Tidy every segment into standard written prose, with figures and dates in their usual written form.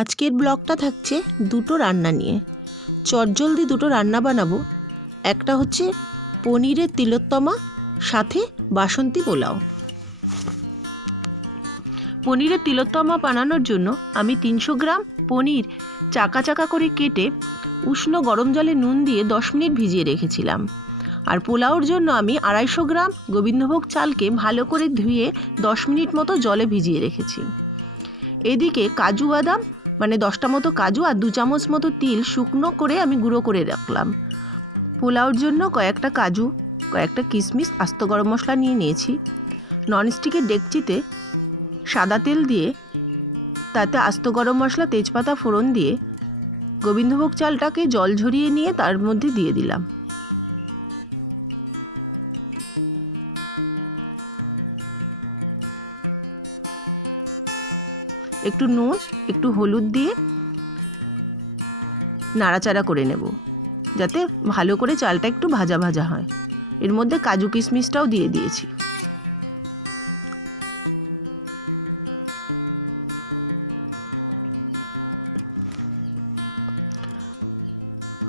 আজকের ব্লগটা থাকছে দুটো রান্না নিয়ে। চটজলদি দুটো রান্না বানাবো। একটা হচ্ছে পনিরের তিলোত্তমা, সাথে বাসন্তী পোলাও। পনিরের তিলোত্তমা বানানোর জন্য আমি 300 গ্রাম পনির চাকা চাকা করে কেটে উষ্ণ গরম জলে নুন দিয়ে 10 মিনিট ভিজিয়ে রেখেছিলাম। আর পোলাওর জন্য আমি 250 গ্রাম গোবিন্দভোগ চালকে ভালো করে ধুয়ে 10 মিনিট মতো জলে ভিজিয়ে রেখেছি। এদিকে কাজু বাদাম মানে 10টা মতো কাজু আর 2 চামচ মতো তিল শুকনো করে আমি গুঁড়ো করে রাখলাম। পোলাওর জন্য কয়েকটা কাজু, কয়েকটা কিশমিশ, আস্ত গরম মশলা নিয়ে নিয়েছি। ননস্টিকের ডেকচিতে সাদা তেল দিয়ে তাতে আস্ত গরম মশলা, তেজপাতা ফোড়ন দিয়ে গোবিন্দভোগ চালটাকে জল ঝরিয়ে নিয়ে তার মধ্যে দিয়ে দিলাম। একটু নুন, একটু হলুদ দিয়ে নাড়াচাড়া করে নেব, যাতে ভালো করে চালটা একটু ভাজা ভাজা হয়। এর মধ্যে কাজু কিশমিশটাও দিয়ে দিয়েছি।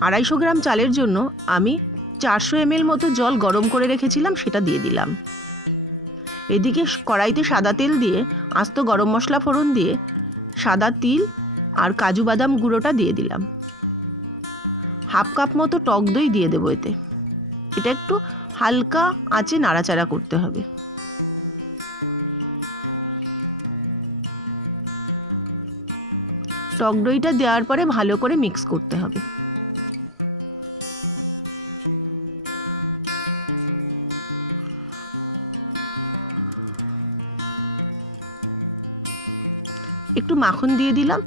আড়াইশো গ্রাম চালের জন্য আমি 400 ml মতো জল গরম করে রেখেছিলাম, সেটা দিয়ে দিলাম। এদিকে কড়াইতে সাদা তেল দিয়ে আস্ত গরম মশলা ফোড়ন দিয়ে সাদা তিল আর কাজু বাদাম গুঁড়োটা দিয়ে দিলাম। হাফ কাপ মতো টক দই দিয়ে দেবো এতে। এটা একটু হালকা আঁচে নাড়াচাড়া করতে হবে। টক দইটা দেওয়ার পরে ভালো করে মিক্স করতে হবে। একটু মাখন দিয়ে দিলাম,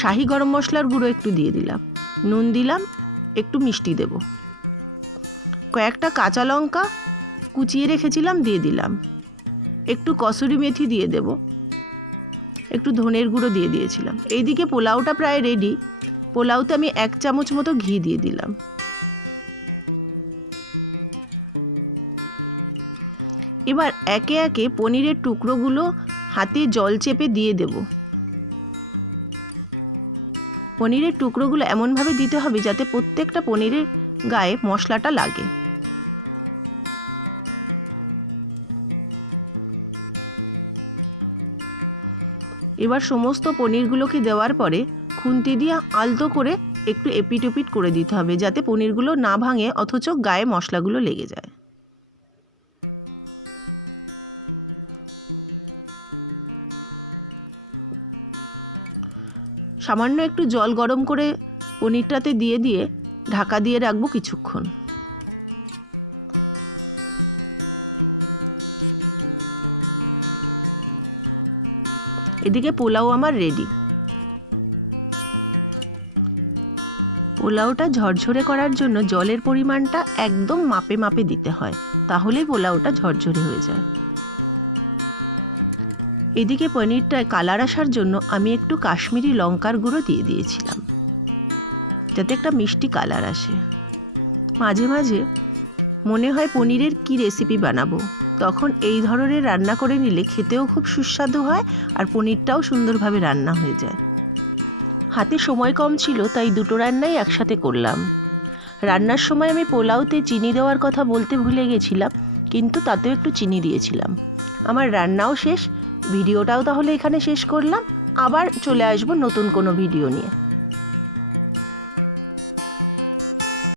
শাহি গরম মশলার গুঁড়ো একটু দিয়ে দিলাম, নুন দিলাম, একটু মিষ্টি দেব, কয়েকটা কাঁচা লঙ্কা কুচিয়ে রেখেছিলাম দিয়ে দিলাম, একটু কসুরি মেথি দিয়ে দেব, একটু ধনের গুঁড়ো দিয়ে দিয়েছিলাম। এইদিকে পোলাওটা প্রায় রেডি। পোলাওতে আমি 1 চামচ মতো ঘি দিয়ে দিলাম। এবার একে একে পনিরের টুকরোগুলো হাতে জল চেপে দিয়ে দেব। পনিরের টুকরোগুলো এমনভাবে দিতে হবে যাতে প্রত্যেকটা পনিরের গায়ে মশলাটা লাগে। এবার সমস্ত পনিরগুলোকে দেওয়ার পরে খুন্তি দিয়ে আলতো করে একটু এপিট ওপিট করে দিতে হবে, যাতে পনিরগুলো না ভাঙে অথচ গায়ে মশলাগুলো লেগে যায়। সামান্য একটু জল গরম করে পনিরটাতে দিয়ে দিয়ে ঢাকা দিয়ে রাখবো কিছুক্ষণ। এদিকে পোলাও আমার রেডি। পোলাওটা ঝরঝরে করার জন্য জলের পরিমাণটা একদম মাপে মাপে দিতে হয়, তাহলেই পোলাওটা ঝরঝরে হয়ে যায়। এদিকে পনিরটায় কালার আসার জন্য আমি একটু কাশ্মীরি লঙ্কার গুঁড়ো দিয়ে দিয়েছিলাম, যাতে একটা মিষ্টি কালার আসে। মাঝে মাঝে মনে হয় পনিরের কি রেসিপি বানাবো, তখন এই ধরনের রান্না করে নিলে খেতেও খুব সুস্বাদু হয় আর পনিরটাও সুন্দরভাবে রান্না হয়ে যায়। হাতে সময় কম ছিল, তাই দুটো রান্নাই একসাথে করলাম। রান্নার সময় আমি পোলাওতে চিনি দেওয়ার কথা বলতে ভুলে গেছিলাম, কিন্তু তাতেও একটু চিনি দিয়েছিলাম। আমার রান্নাও শেষ, ভিডিওটাও তাহলে এখানে শেষ করলাম। আবার চলে আসবো নতুন কোনো ভিডিও নিয়ে।